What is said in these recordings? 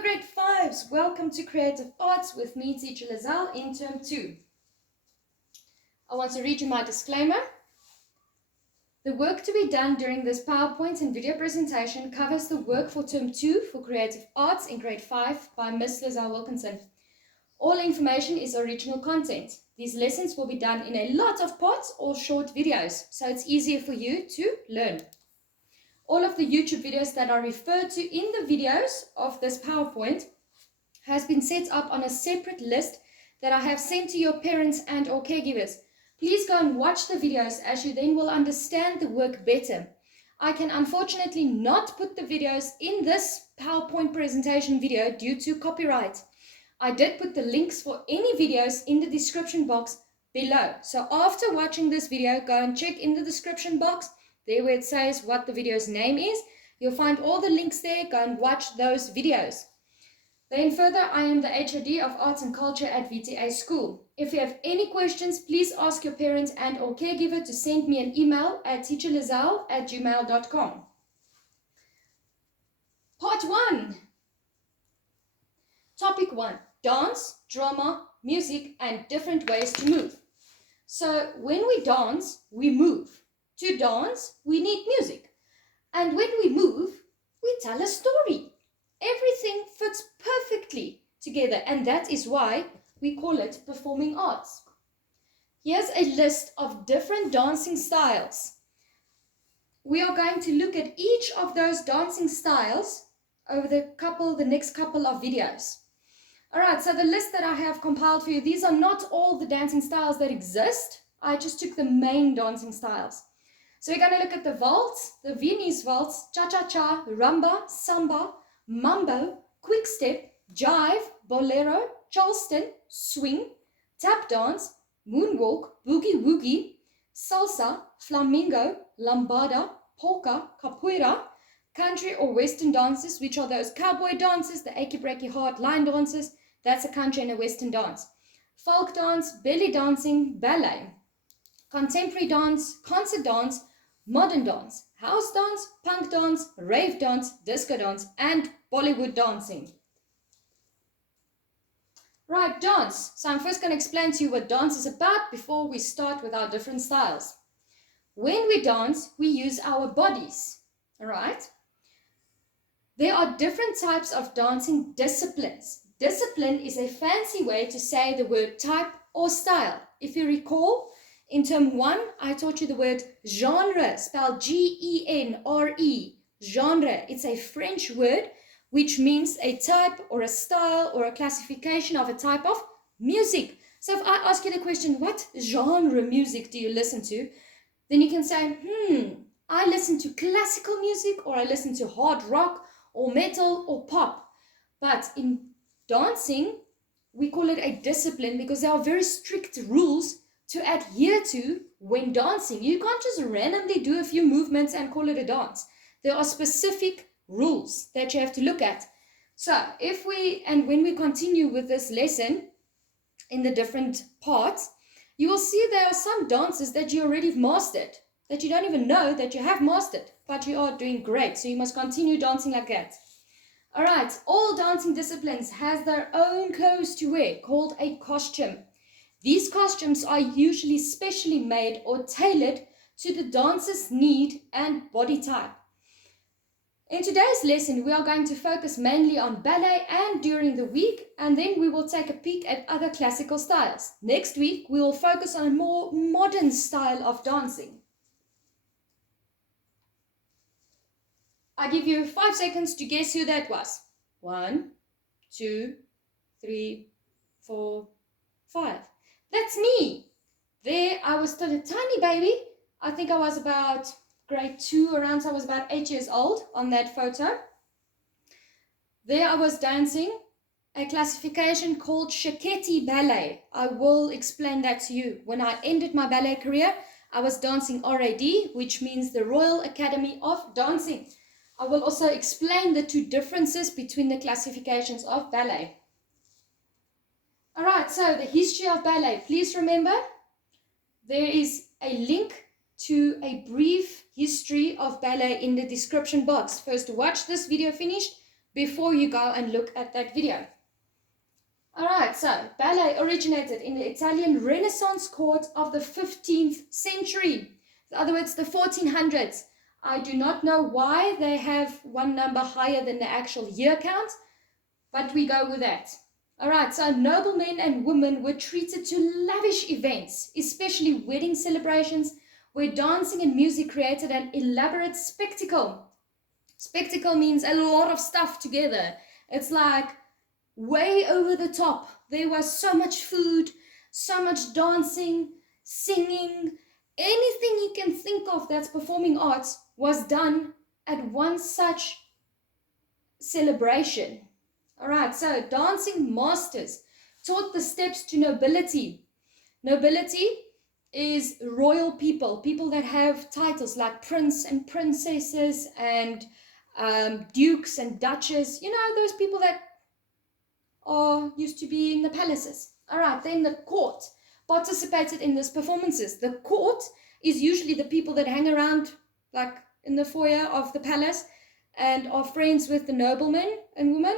Hello grade 5s, welcome to Creative Arts with me, teacher Lizelle, in term 2. I want to read you my disclaimer. The work to be done during this PowerPoint and video presentation covers the work for term 2 for Creative Arts in grade 5 by Miss Lizelle Wilkinson. All information is original content. These lessons will be done in a lot of parts or short videos, so it's easier for you to learn. All of the YouTube videos that are referred to in the videos of this PowerPoint has been set up on a separate list that I have sent to your parents and or caregivers. Please go and watch the videos as you then will understand the work better. I can unfortunately not put the videos in this PowerPoint presentation video due to copyright. I did put the links for any videos in the description box below. So after watching this video, go and check in the description box. There where it says what the video's name is, you'll find all the links there. Go and watch those videos. Then further, I am the HOD of Arts and Culture at VTA School. If you have any questions, please ask your parents and or caregiver to send me an email at teacherlizelle@gmail.com. Part 1. Topic 1. Dance, drama, music, and different ways to move. So when we dance, we move. To dance, we need music. And when we move, we tell a story. Everything fits perfectly together, and that is why we call it performing arts. Here's a list of different dancing styles. We are going to look at each of those dancing styles over the next couple of videos. Alright, so the list that I have compiled for you, these are not all the dancing styles that exist. I just took the main dancing styles. So we're going to look at the waltz, the Viennese waltz, cha-cha-cha, rumba, samba, mambo, quick step, jive, bolero, charleston, swing, tap dance, moonwalk, boogie-woogie, salsa, flamingo, lambada, polka, capoeira, country or western dances, which are those cowboy dances, the achy-breaky hard line dances. That's a country and a western dance. Folk dance, belly dancing, ballet. Contemporary dance, concert dance, modern dance, house dance, punk dance, rave dance, disco dance, and Bollywood dancing. Right, dance. So I'm first going to explain to you what dance is about before we start with our different styles. When we dance, we use our bodies. All right? There are different types of dancing disciplines. Discipline is a fancy way to say the word type or style. If you recall, in term 1, I taught you the word genre, spelled G-E-N-R-E, genre. It's a French word which means a type or a style or a classification of a type of music. So if I ask you the question, what genre music do you listen to? Then you can say, I listen to classical music, or I listen to hard rock or metal or pop. But in dancing, we call it a discipline because there are very strict rules to adhere to when dancing. You can't just randomly do a few movements and call it a dance. There are specific rules that you have to look at. So when we continue with this lesson in the different parts, you will see there are some dances that you already mastered, that you don't even know that you have mastered, but you are doing great. So you must continue dancing like that. All right, all dancing disciplines has their own clothes to wear called a costume. These costumes are usually specially made or tailored to the dancer's need and body type. In today's lesson, we are going to focus mainly on ballet and during the week, and then we will take a peek at other classical styles. Next week, we will focus on a more modern style of dancing. I give you 5 seconds to guess who that was. 1, 2, 3, 4, 5. That's me. There, I was still a tiny baby. I think I was about grade 2 around, so I was about 8 years old on that photo. There I was dancing a classification called Shaketi Ballet. I will explain that to you. When I ended my ballet career, I was dancing RAD, which means the Royal Academy of Dancing. I will also explain the two differences between the classifications of ballet. Alright, so the history of ballet. Please remember, there is a link to a brief history of ballet in the description box. First, watch this video finished before you go and look at that video. Alright, so ballet originated in the Italian Renaissance court of the 15th century. In other words, the 1400s. I do not know why they have one number higher than the actual year count, but we go with that. Alright, so noblemen and women were treated to lavish events, especially wedding celebrations, where dancing and music created an elaborate spectacle. Spectacle means a lot of stuff together. It's like way over the top. There was so much food, so much dancing, singing, anything you can think of that's performing arts was done at one such celebration. All right, so dancing masters taught the steps to nobility. Nobility is royal people, people that have titles like prince and princesses and dukes and duchess, you know, those people that used to be in the palaces. All right, then the court participated in these performances. The court is usually the people that hang around like in the foyer of the palace and are friends with the noblemen and women.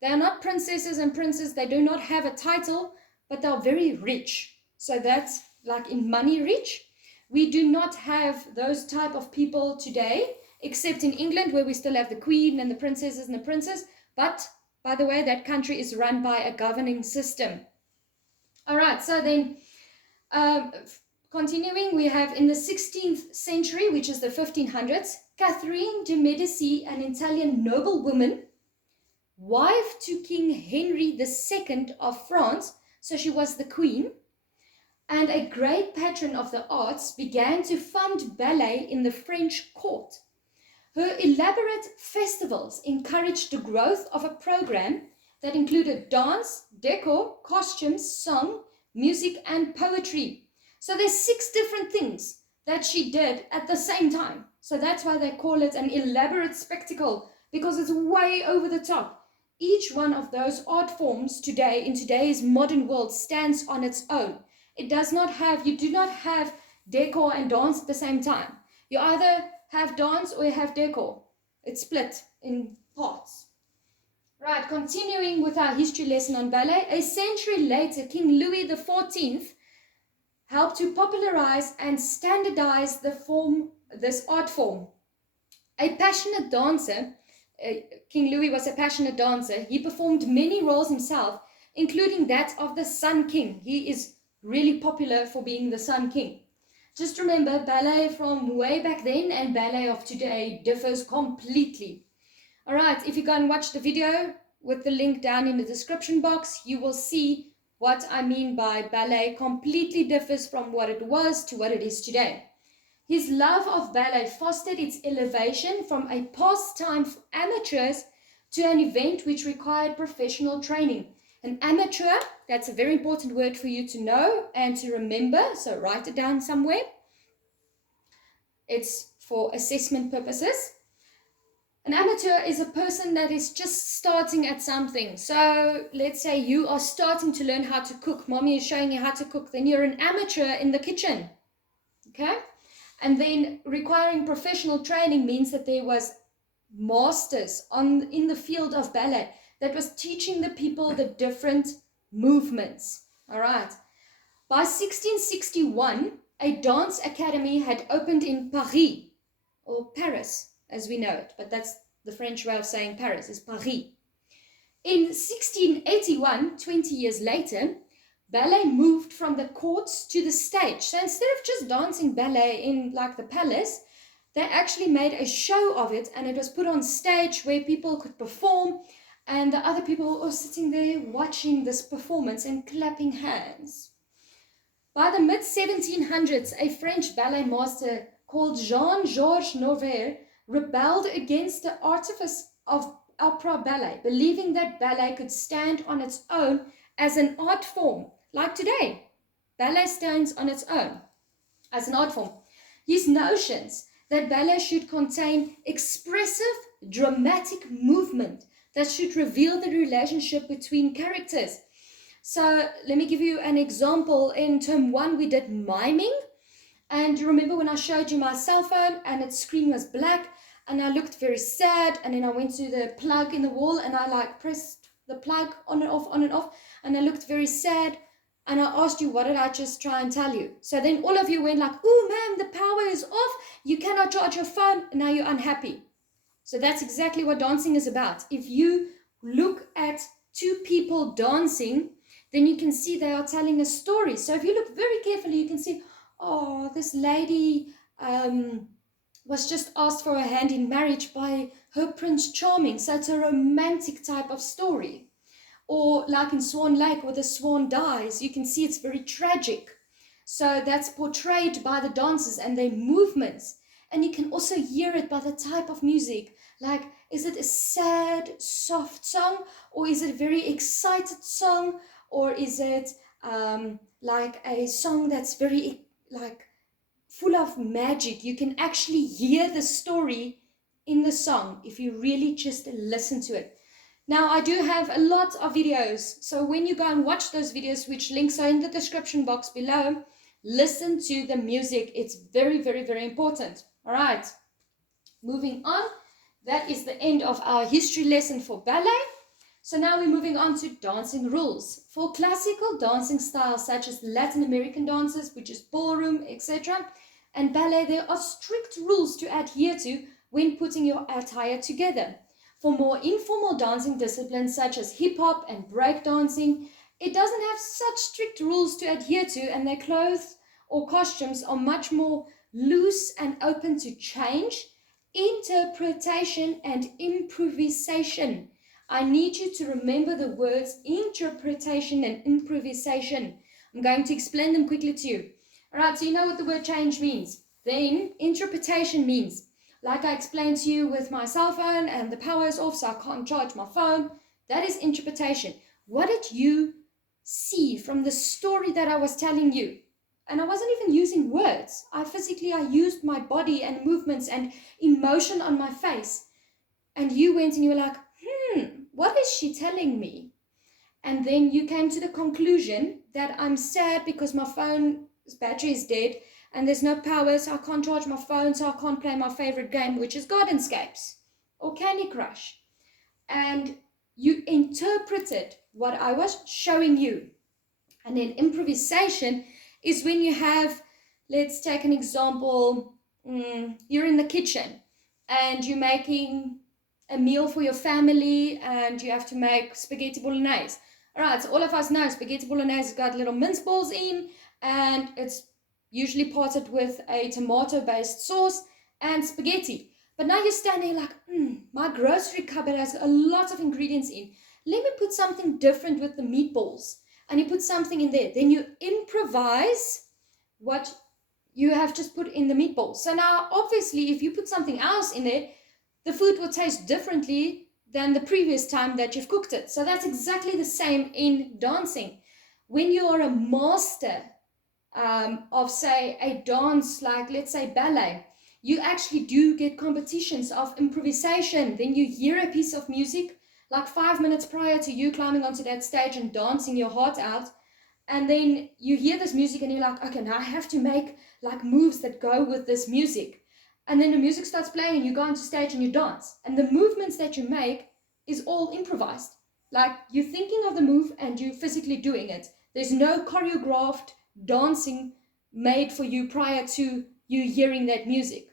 They are not princesses and princes. They do not have a title, but they are very rich. So that's like in money rich. We do not have those type of people today, except in England where we still have the queen and the princesses and the princes. But by the way, that country is run by a governing system. All right, so then continuing, we have in the 16th century, which is the 1500s, Catherine de' Medici, an Italian noblewoman, wife to King Henry II of France, so she was the queen, and a great patron of the arts, began to fund ballet in the French court. Her elaborate festivals encouraged the growth of a program that included dance, decor, costumes, song, music, and poetry. So there's 6 different things that she did at the same time. So that's why they call it an elaborate spectacle, because it's way over the top. Each one of those art forms today, in today's modern world, stands on its own. It does not have, you do not have decor and dance at the same time. You either have dance or you have decor. It's split in parts. Right, continuing with our history lesson on ballet, a century later, King Louis XIV helped to popularize and standardize this art form. A passionate dancer, King Louis was a passionate dancer. He performed many roles himself, including that of the Sun King. He is really popular for being the Sun King. Just remember, ballet from way back then and ballet of today differs completely. All right, if you go and watch the video with the link down in the description box, you will see what I mean by ballet completely differs from what it was to what it is today. His love of ballet fostered its elevation from a pastime for amateurs to an event which required professional training. An amateur, that's a very important word for you to know and to remember, so write it down somewhere. It's for assessment purposes. An amateur is a person that is just starting at something. So let's say you are starting to learn how to cook. Mommy is showing you how to cook. Then you're an amateur in the kitchen. Okay? And then requiring professional training means that there was masters in the field of ballet that was teaching the people the different movements. All right. By 1661, a dance academy had opened in Paris, or Paris as we know it, but that's the French way of saying Paris, is Paris. In 1681, 20 years later, ballet moved from the courts to the stage. So instead of just dancing ballet in like the palace, they actually made a show of it, and it was put on stage where people could perform, and the other people were sitting there watching this performance and clapping hands. By the mid-1700s, a French ballet master called Jean-Georges Noverre rebelled against the artifice of opera ballet, believing that ballet could stand on its own as an art form. Like today, ballet stands on its own as an art form. His notions that ballet should contain expressive, dramatic movement that should reveal the relationship between characters. So let me give you an example. In term 1, we did miming. And you remember when I showed you my cell phone and its screen was black? and I looked very sad, and then I went to the plug in the wall and I like pressed the plug on and off, and I looked very sad, and I asked you, what did I just try and tell you? So then all of you went like, oh ma'am, the power is off, you cannot charge your phone, and now you're unhappy. So that's exactly what dancing is about. If you look at two people dancing, then you can see they are telling a story. So if you look very carefully, you can see, oh, this lady was just asked for a hand in marriage by her Prince Charming. So it's a romantic type of story. Or like in Swan Lake, where the swan dies, you can see it's very tragic. So that's portrayed by the dancers and their movements. And you can also hear it by the type of music. Like, is it a sad, soft song? Or is it a very excited song? Or is it like a song that's very like full of magic? You can actually hear the story in the song if you really just listen to it. Now, I do have a lot of videos. So when you go and watch those videos, which links are in the description box below, listen to the music. It's very, very, very important. All right, moving on. That is the end of our history lesson for ballet. So now we're moving on to dancing rules. For classical dancing styles such as Latin American dances, which is ballroom, etc., and ballet, there are strict rules to adhere to when putting your attire together. For more informal dancing disciplines such as hip-hop and break dancing, it doesn't have such strict rules to adhere to, and their clothes or costumes are much more loose and open to change, interpretation, and improvisation. I need you to remember the words interpretation and improvisation. I'm going to explain them quickly to you. All right, so you know what the word change means. Then interpretation means, like I explained to you with my cell phone and the power is off so I can't charge my phone. That is interpretation. What did you see from the story that I was telling you? And I wasn't even using words. I used my body and movements and emotion on my face. And you went and you were like, what is she telling me? And then you came to the conclusion that I'm sad because my phone's battery is dead and there's no power, so I can't charge my phone, so I can't play my favorite game, which is Gardenscapes or Candy Crush. And you interpreted what I was showing you. And then improvisation is when you have, let's take an example, you're in the kitchen and you're making a meal for your family and you have to make spaghetti bolognese. All right, so all of us know spaghetti bolognese has got little mince balls in and it's usually potted with a tomato-based sauce and spaghetti. But now you're standing like, my grocery cupboard has a lot of ingredients in. Let me put something different with the meatballs. And you put something in there. Then you improvise what you have just put in the meatballs. So now, obviously, if you put something else in there, the food will taste differently than the previous time that you've cooked it. So that's exactly the same in dancing. When you are a master of, say, a dance like, let's say, ballet, you actually do get competitions of improvisation. Then you hear a piece of music like 5 minutes prior to you climbing onto that stage and dancing your heart out. And then you hear this music and you're like, okay, now I have to make like moves that go with this music. And then the music starts playing and you go onto stage and you dance. And the movements that you make is all improvised. Like you're thinking of the move and you're physically doing it. There's no choreographed dancing made for you prior to you hearing that music.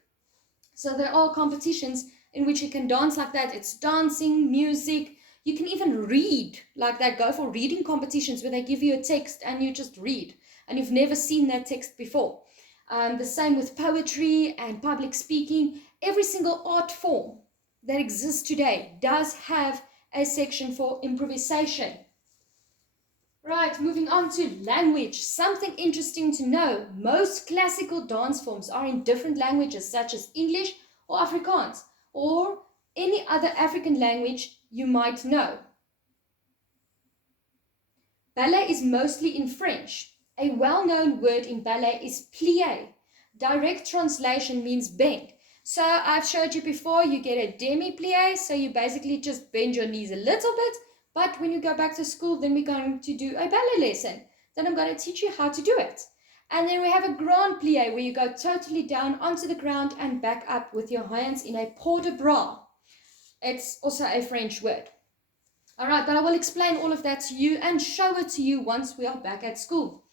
So there are competitions in which you can dance like that. It's dancing, music. You can even read like that. Go for reading competitions where they give you a text and you just read. And you've never seen that text before. The same with poetry and public speaking. Every single art form that exists today does have a section for improvisation. Right, moving on to language. Something interesting to know. Most classical dance forms are in different languages such as English or Afrikaans or any other African language you might know. Ballet is mostly in French. A well-known word in ballet is plié. Direct translation means bend. So I've showed you before, you get a demi-plié, so you basically just bend your knees a little bit. But when you go back to school, then we're going to do a ballet lesson. Then I'm going to teach you how to do it. And then we have a grand plie where you go totally down onto the ground and back up with your hands in a port de bras. It's also a French word. All right, but I will explain all of that to you and show it to you once we are back at school.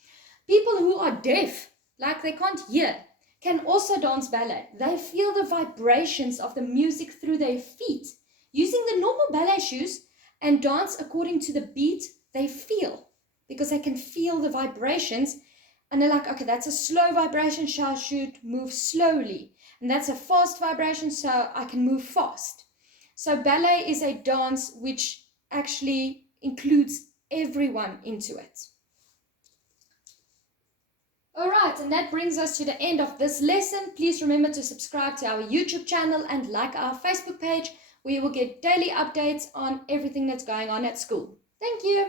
People who are deaf, like they can't hear, can also dance ballet. They feel the vibrations of the music through their feet, using the normal ballet shoes, and dance according to the beat they feel, because they can feel the vibrations, and they're like, okay, that's a slow vibration, so I should move slowly, and that's a fast vibration, so I can move fast. So ballet is a dance which actually includes everyone into it. All right, and that brings us to the end of this lesson. Please remember to subscribe to our YouTube channel and like our Facebook page, where you will get daily updates on everything that's going on at school. Thank you.